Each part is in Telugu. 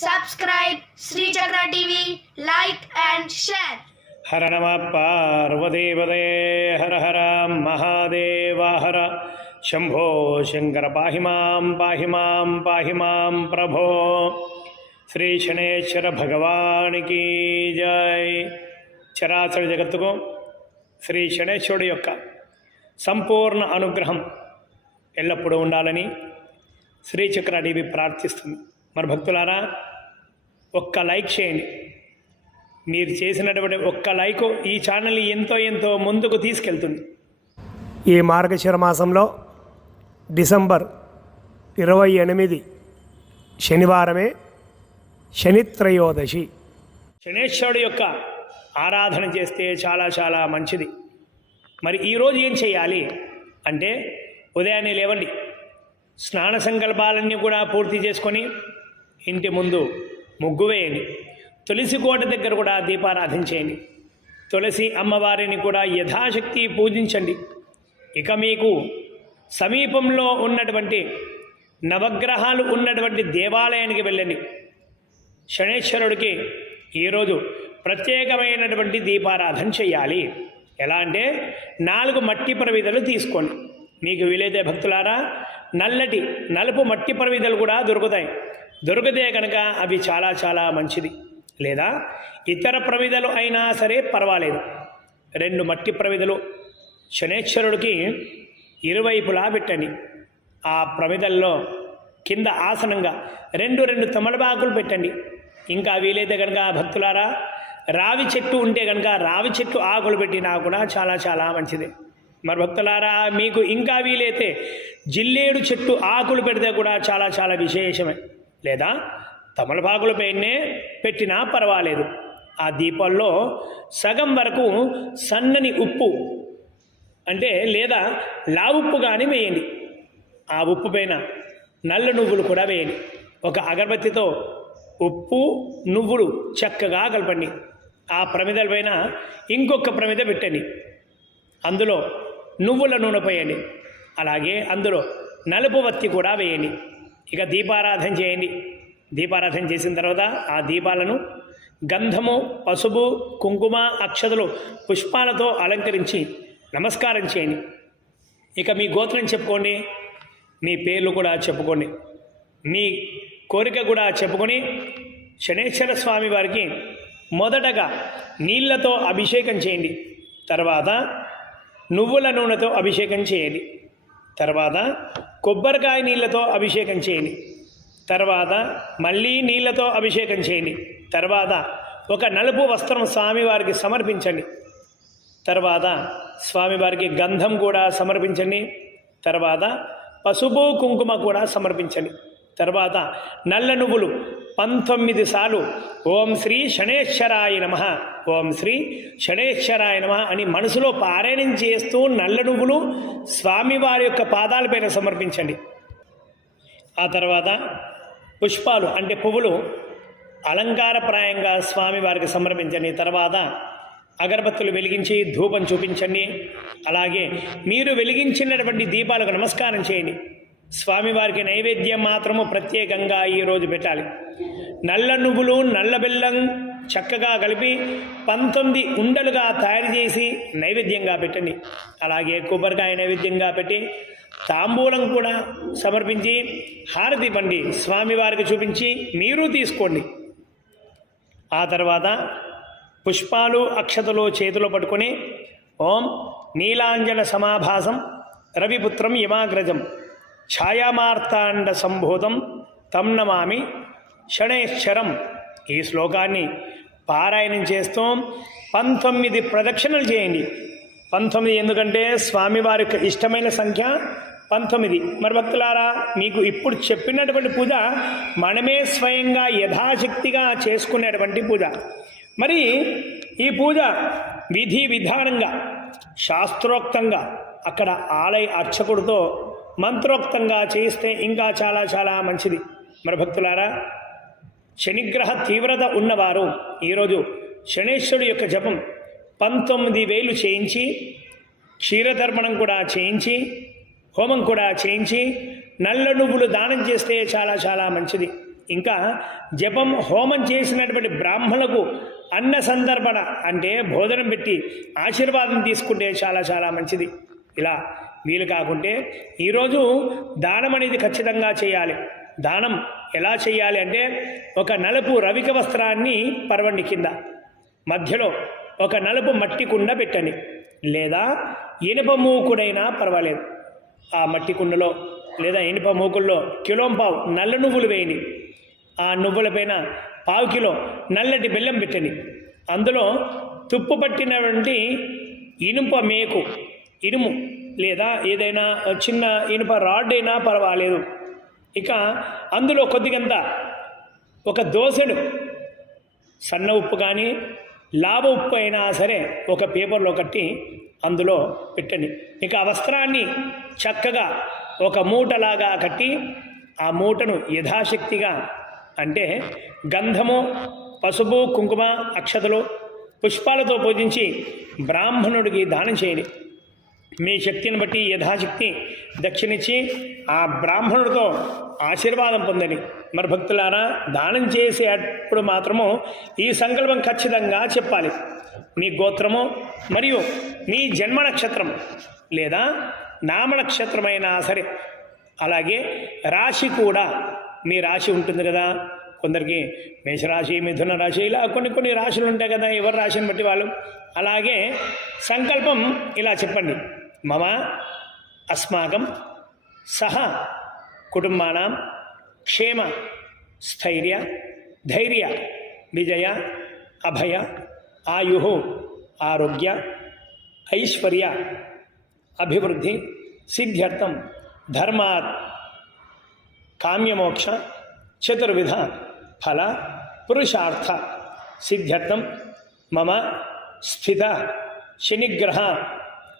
Subscribe Srichakra TV like and share హర నమ పార్వదేవదే హర హర మహాదేవ హర శంభో శంకర పాహి మాం పాహి మాం పాహి మాం ప్రభో శ్రీ శనేశ్వర భగవానికి జై చరాచర జగత్తుకు శ్రీ శనేశ్వరుడు యొక్క సంపూర్ణ అనుగ్రహం ఎల్లప్పుడూ ఉండాలని శ్రీచక్ర టీవీ ప్రార్థిస్తుంది. మరి భక్తులారా ఒక్క లైక్ చేయండి. మీరు చేసినటువంటి ఒక్క లైక్ ఈ ఛానల్ని ఎంతో ఎంతో ముందుకు తీసుకెళ్తుంది. ఈ మార్గశిర మాసంలో డిసెంబర్ ఇరవై ఎనిమిది శనివారమే శనిత్రయోదశి. శనేశ్వరుడు యొక్క ఆరాధన చేస్తే చాలా చాలా మంచిది. మరి ఈరోజు ఏం చేయాలి అంటే ఉదయాన్నే లేవండి. స్నాన సంకల్పాలన్నీ కూడా పూర్తి చేసుకొని ఇంటి ముందు ముగ్గు వేయండి తులసి కోట దగ్గర కూడా దీపారాధన చేయండి. తులసి అమ్మవారిని కూడా యథాశక్తి పూజించండి. ఇక మీకు సమీపంలో ఉన్నటువంటి నవగ్రహాలు ఉన్నటువంటి దేవాలయానికి వెళ్ళండి. శనేశ్వరుడికి ఈరోజు ప్రత్యేకమైనటువంటి దీపారాధన చేయాలి. ఎలా అంటే నాలుగు మట్టి ప్రవిధలు తీసుకోండి. మీకు వీలైతే భక్తులారా నల్లటి నలుపు మట్టి ప్రవిధలు కూడా దొరుకుతాయి. దొరికితే కనుక అవి చాలా చాలా మంచిది. లేదా ఇతర ప్రవిధలు అయినా సరే పర్వాలేదు. రెండు మట్టి ప్రవిధలు శనేశ్వరుడికి ఇరువైపులా పెట్టండి. ఆ ప్రమిదల్లో కింద ఆసనంగా రెండు రెండు తమలపాకులు పెట్టండి. ఇంకా వీలైతే కనుక భక్తులారా రావి చెట్టు ఉంటే కనుక రావి చెట్టు ఆకులు పెట్టినా కూడా చాలా చాలా మంచిది. మరి భక్తులారా మీకు ఇంకా వీలైతే జిల్లేడు చెట్టు ఆకులు పెడితే కూడా చాలా చాలా విశేషమే. లేదా తమలపాకుల పైనే పెట్టినా పర్వాలేదు. ఆ దీపాల్లో సగం వరకు సన్నని ఉప్పు అంటే లేదా లావుప్పు కానీ వేయండి. ఆ ఉప్పు పైన నల్ల నువ్వులు కూడా వేయండి. ఒక అగరబత్తితో ఉప్పు నువ్వులు చక్కగా కలపండి. ఆ ప్రమిదల పైన ఇంకొక ప్రమిద పెట్టండి. అందులో నువ్వుల నూనె పోయండి. అలాగే అందులో నలుపు వత్తి కూడా వేయండి. ఇక దీపారాధన చేయండి. దీపారాధన చేసిన తర్వాత ఆ దీపాలను గంధము పసుపు కుంకుమ అక్షతలు పుష్పాలతో అలంకరించి నమస్కారం చేయండి. ఇక మీ గోత్రం చెప్పుకోండి. మీ పేర్లు కూడా చెప్పుకోండి. మీ కోరిక కూడా చెప్పుకొని శనేశ్వర స్వామి వారికి మొదటగా నీళ్ళతో అభిషేకం చేయండి. తర్వాత నువ్వుల నూనెతో అభిషేకం చేయండి. తర్వాత కొబ్బరికాయ నీళ్ళతో అభిషేకం చేయండి. తర్వాత మళ్ళీ నీళ్ళతో అభిషేకం చేయండి. తర్వాత ఒక నలుపు వస్త్రం స్వామివారికి సమర్పించండి. తర్వాత స్వామివారికి గంధం కూడా సమర్పించండి. తర్వాత పసుపు కుంకుమ కూడా సమర్పించండి. తర్వాత నల్ల నువ్వులు పంతొమ్మిది సార్లు. ఓం శ్రీ శనేశ్వరాయ నమ. ఓం శ్రీ శనేశ్వరాయ నమ అని మనసులో పారాయణం చేస్తూ నల్ల నువ్వులు స్వామివారి యొక్క పాదాలపైన సమర్పించండి. ఆ తర్వాత పుష్పాలు అంటే పువ్వులు అలంకారప్రాయంగా స్వామివారికి సమర్పించండి. తర్వాత అగరబత్తులు వెలిగించి ధూపం చూపించండి. అలాగే మీరు వెలిగించినటువంటి దీపాలకు నమస్కారం చేయండి. స్వామివారికి నైవేద్యం మాత్రము ప్రత్యేకంగా ఈరోజు పెట్టాలి. నల్ల నువ్వులు నల్ల బెల్లం చక్కగా కలిపి పంతొమ్మిది ఉండలుగా తయారు చేసి నైవేద్యంగా పెట్టండి. అలాగే కొబ్బరికాయ నైవేద్యంగా పెట్టి తాంబూలం కూడా సమర్పించి హారతి పండి స్వామివారికి చూపించి మీరు తీసుకోండి. ఆ తర్వాత పుష్పాలు అక్షతలు చేతిలో పట్టుకొని ఓం నీలాంజన సమాభాసం రవిపుత్రం యమాగ్రజం ఛాయామార్తాండ సంభూతం తం నమామి షణేశ్వరం ఈ శ్లోకాన్ని పారాయణం చేస్తూ. పంతొమ్మిది ప్రదక్షిణలు చేయండి. పంతొమ్మిది ఎందుకంటే స్వామివారి యొక్క ఇష్టమైన సంఖ్య పంతొమ్మిది. మరి భక్తులారా మీకు ఇప్పుడు చెప్పినటువంటి పూజ మనమే స్వయంగా యథాశక్తిగా చేసుకునేటువంటి పూజ. మరి ఈ పూజ విధి విధానంగా శాస్త్రోక్తంగా అక్కడ ఆలయ అర్చకుడితో మంత్రోక్తంగా చేయిస్తే ఇంకా చాలా చాలా మంచిది. మరి భక్తులారా శనిగ్రహ తీవ్రత ఉన్నవారు ఈరోజు శనేశ్వరుడు యొక్క జపం పంతొమ్మిది వేలు చేయించి క్షీరధర్మణం కూడా చేయించి హోమం కూడా చేయించి నల్ల నువ్వులు దానం చేస్తే చాలా చాలా మంచిది. ఇంకా జపం హోమం చేసినటువంటి బ్రాహ్మణులకు అన్న సందర్భణ అంటే భోజనం పెట్టి ఆశీర్వాదం తీసుకుంటే చాలా చాలా మంచిది. ఇలా వీలు కాకుంటే ఈరోజు దానం అనేది ఖచ్చితంగా చేయాలి. దానం ఎలా చేయాలి అంటే ఒక నలుపు రవిక వస్త్రాన్ని పరవండి కింద. మధ్యలో ఒక నలుపు మట్టి కుండ పెట్టండి. లేదా ఇనుప మూకుడైనా పర్వాలేదు. ఆ మట్టి కుండలో లేదా ఇనుప మూకుల్లో కిలోంపావు నల్ల నువ్వులు వేయండి. ఆ నువ్వులపైన పావు కిలో నల్లటి బెల్లం పెట్టండి. అందులో తుప్పు పట్టినటువంటి ఇనుప మేకు ఇనుము లేదా ఏదైనా చిన్న ఇనుప రాడ్ అయినా పర్వాలేదు. ఇక అందులో కొద్దిగంత ఒక దోసెడు సన్న ఉప్పు కానీ లాభ ఉప్పు అయినా సరే ఒక పేపర్లో కట్టి అందులో పెట్టండి. ఇక ఆ వస్త్రాన్ని చక్కగా ఒక మూటలాగా కట్టి ఆ మూటను యథాశక్తిగా అంటే గంధము పసుపు కుంకుమ అక్షతలు పుష్పాలతో పూజించి బ్రాహ్మణుడికి దానం చేయండి. మీ శక్తిని బట్టి యథాశక్తి దక్షిణిచ్చి ఆ బ్రాహ్మణుడితో ఆశీర్వాదం పొందండి మరి భక్తులారా దానం చేసేటప్పుడు మాత్రము ఈ సంకల్పం ఖచ్చితంగా చెప్పాలి. మీ గోత్రము మరియు మీ జన్మ నక్షత్రం లేదా నామ నక్షత్రమైనా సరే. అలాగే రాశి కూడా మీ రాశి ఉంటుంది కదా. కొందరికి మేషరాశి మిథున రాశి ఇలా కొన్ని కొన్ని రాశులు ఉంటాయి కదా. ఎవరి రాశిని బట్టి వాళ్ళు. అలాగే సంకల్పం ఇలా చెప్పండి. मम अस्माक सह कुटुबा क्षेम, स्थैर्य, धैर्य, विजय, अभय, आयु, आरोग्य, ऐश्वर्य, अभिवृद्धि, सिद्ध्यर्थ धर्म काम्यमोक्ष, चतुर्विध, फल, पुरुषार्थ, सिद्ध्यर्थ मम स्थित, शनिग्रह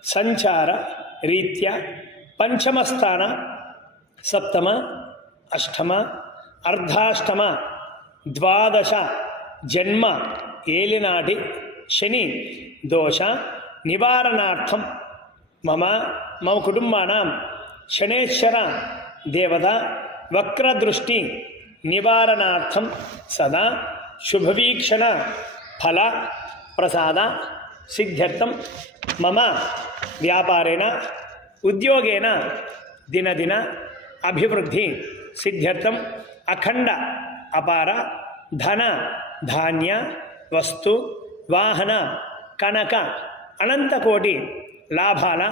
ಸಂಚಾರ ರೀತ್ಯ ಪಂಚಮಸ್ಥಾನ ಸಪ್ತಮ ಅಷ್ಟಮ ಅರ್ಧಾಷ್ಟಮ ದ್ವಾದಶ ಜನ್ಮ ಏಲಿನಾಡಿ ಶನಿ ದೋಷ ನಿವಾರಣಾರ್ಥಂ ಮಮ ಮಮ ಕುಟುಂಬಾಂ ಶನೇಶ್ವರ ದೇವತಾ ವಕ್ರದೃಷ್ಟಿ ನಿವಾರಣಾರ್ಥಂ ಸದಾ ಶುಭವೀಕ್ಷಣ ಫಲ ಪ್ರಸಾದ ప్రసాద సిద్ధ్యర్థం మమ వ్యాపారేణ ఉద్యోగేన దినదిన అభివృద్ధి. సిద్ధ్యర్థం అఖండ అపార ధన ధాన్య వస్తు వాహన కనక అనంతకోటి లాభాల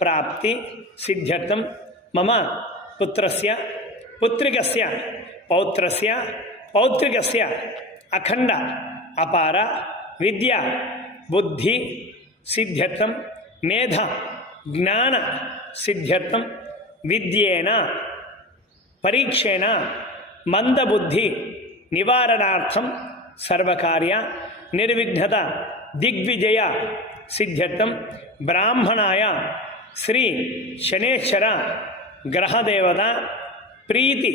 ప్రాప్తి. సిద్ధ్యర్థం మమ పుత్రస్య పుత్రికస్య పౌత్రస్య పౌత్రికస్య అఖండ అపార విద్య. బుద్ధి సిద్ధ్యర్థం మేధ జ్ఞాన సిద్ధ్యర్థం విద్యేన పరీక్షేణ మందబుద్ధి నివారణార్థం సర్వకార్య నిర్విఘ్నత దిగ్విజయ సిద్ధ్యర్థం బ్రాహ్మణాయ శ్రీ శనేశ్వర గ్రహదేవత ప్రీతి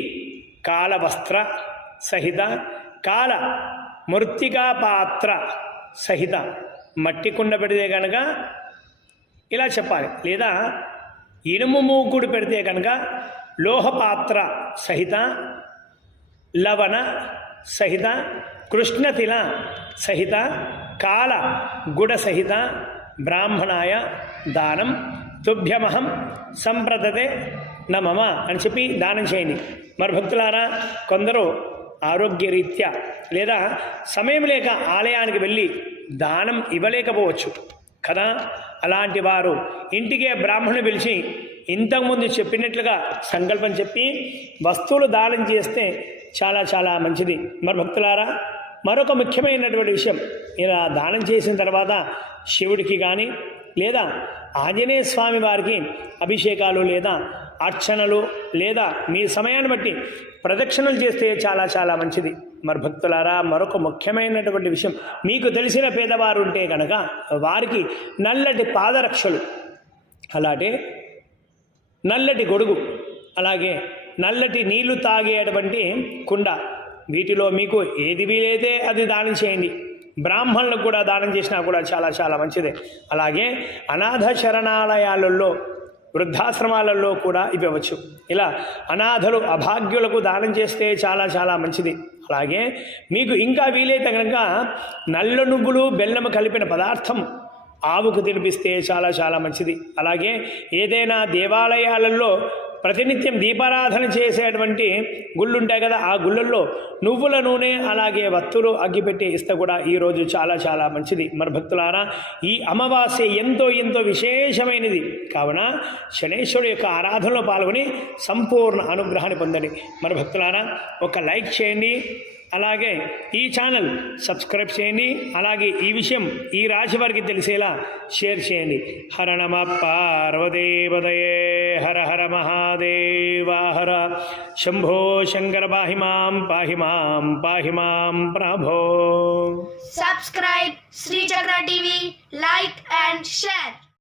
కాలవస్త్ర సహిత కాల మృత్తికా పాత్ర సహిత మట్టి కుండ పెడితే కనుక ఇలా చెప్పాలి. లేదా ఇనుము మూకుడు పెడితే కనుక లోహపాత్ర సహిత లవణ సహిత కృష్ణతిల సహిత కాల గుడ సహిత బ్రాహ్మణాయ దానం తుభ్యమహం సంప్రదతే నమమ అని చెప్పి దానం చేయండి. మరి భక్తులారా కొందరు ఆరోగ్యరీత్యా లేదా సమయం లేక ఆలయానికి వెళ్ళి దానం ఇవ్వలేకపోవచ్చు. కదా? అలాంటి వారు ఇంటికే బ్రాహ్మణుని పిలిచి ఇంతకుముందు చెప్పినట్లుగా సంకల్పం చెప్పి వస్తువులు దానం చేస్తే చాలా చాలా మంచిది. మరి భక్తులారా మరొక ముఖ్యమైనటువంటి విషయం ఇలా దానం చేసిన తర్వాత శివుడికి కానీ లేదా ఆంజనేయ స్వామి వారికి అభిషేకాలు లేదా అర్చనలు లేదా మీ సమయాన్ని బట్టి ప్రదక్షిణలు చేస్తే చాలా చాలా మంచిది. మరి భక్తులారా మరొక ముఖ్యమైనటువంటి విషయం. మీకు తెలిసిన పేదవారు ఉంటే కనుక వారికి నల్లటి పాదరక్షలు అలాగే నల్లటి గొడుగు అలాగే నల్లటి నీళ్ళు తాగేటువంటి కుండ. వీటిలో మీకు ఏది వీలైతే అది దానం చేయండి. బ్రాహ్మణులకు కూడా దానం చేసినా కూడా చాలా చాలా మంచిదే. అలాగే అనాథ శరణాలయాలలో వృద్ధాశ్రమాలలో కూడా ఇవ్వవచ్చు. ఇలా అనాథలు అభాగ్యులకు దానం చేస్తే చాలా చాలా మంచిది. అలాగే మీకు ఇంకా వీలైతే కనుక నల్ల నువ్వులు బెల్లము కలిపిన పదార్థం ఆవుకు తినిపిస్తే చాలా చాలా మంచిది. అలాగే ఏదైనా దేవాలయాలలో ప్రతినిత్యం దీపారాధన చేసేటువంటి గుళ్ళు ఉంటాయి కదా ఆ గుళ్ళల్లో నువ్వుల నూనె అలాగే వత్తులు అగ్గిపెట్టి ఇస్తే కూడా ఈరోజు చాలా చాలా మంచిది. మరి భక్తులారా ఈ అమావాస్య ఎంతో ఎంతో విశేషమైనది. కావున శనేశ్వరుడు యొక్క ఆరాధనలో పాల్గొని సంపూర్ణ అనుగ్రహాన్ని పొందండి. మరి భక్తులారా ఒక లైక్ చేయండి. అలాగే ఈ ఛానల్ సబ్స్క్రైబ్ చేయండి. అలాగే ఈ విషయం ఈ రాశి వారికి తెలిసేలా షేర్ చేయండి. హర నమ పార్వదేవదయే హర హర మహాదేవ హర శంభో శంకర పాహి మాం పాహి మాం పాహి మాం ప్రభో. Subscribe Sri Chakra TV, like and share.